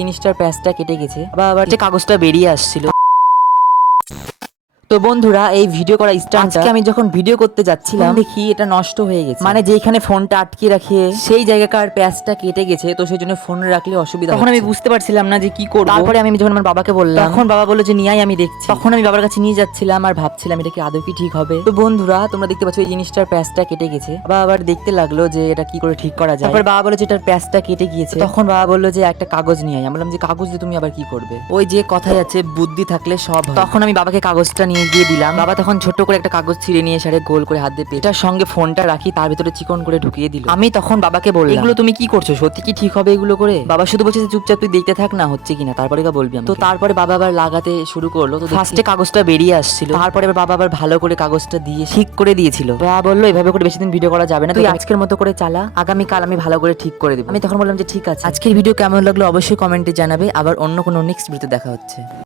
জিনিসটার প্যাঁচটা কেটে গেছে বা আবার যে কাগজটা বেরিয়ে আসছিল। তো বন্ধুরা, এই ভিডিও করা স্ট্যান্ডটা আমি যখন ভিডিও করতে যাচ্ছিলাম দেখি এটা নষ্ট হয়ে গেছে। মানে যেখানে ফোনটা আটকে রাখে সেই জায়গাকার প্যাচটা কেটে গেছে, তো সেই জন্য ফোনে রাখলে অসুবিধা। তখন আমি বুঝতে পারছিলাম না যে কি করব। তারপরে আমি যখন আমার বাবাকে বললাম, তখন বাবা বললো যে নিয়ে আয়, আমি দেখছি। তখন আমি বাবার কাছে নিয়ে যাচ্ছিলাম আর ভাবছিলাম এটা কি আদৌ কি ঠিক হবে। তো বন্ধুরা, তোমরা দেখতে পাচ্ছ এই জিনিসটার প্যাচটা কেটে গেছে। বাবা আবার দেখতে লাগলো যে এটা কি করে ঠিক করা যায়। তারপর বাবা বললো যে এটার প্যাচটা কেটে গিয়েছে। তখন বাবা বললো যে একটা কাগজ নিয়ে আয়। আমি বললাম যে কাগজ দিয়ে তুমি আবার কি করবে? ওই যে কথাই আছে, বুদ্ধি থাকলে সব হয়। তখন আমি বাবাকে কাগজটা নিয়ে গিয়ে দিলাম। বাবা তখন ছোট করে একটা কাগজ ছিঁড়ে নিয়ে এসে গোল করে হাত দিয়ে এটার সঙ্গে ফোনটা রাখি, তার ভিতরে চিকন করে ঢুকিয়ে দিল। আমি তখন বাবাকে বললাম, এগুলো তুমি কি করছো? সত্যি কি ঠিক হবে এগুলো করে? বাবা শুধু বলছে যে চুপচাপ তুই দেখতে থাক না, হচ্ছে কিনা তারপরে বলবি। তো তারপরে বাবা আবার লাগাতে শুরু করলো। তো ফার্স্টে কাগজটা বেরিয়ে আসছিল, তারপরে বাবা আবার ভালো করে কাগজটা দিয়ে ঠিক করে দিয়েছিল। বাবা বললো এভাবে করে বেশি দিন ভিডিও করা যাবে না, তুই আজকের মতো করে চালা, আগামীকাল আমি ভালো করে ঠিক করে দেবো। আমি তখন বললাম যে ঠিক আছে। আজকের ভিডিও কেমন লাগলো অবশ্যই কমেন্টে জানাবে। আবার অন্য কোনো নেক্সট ভিডিওতে দেখা হচ্ছে।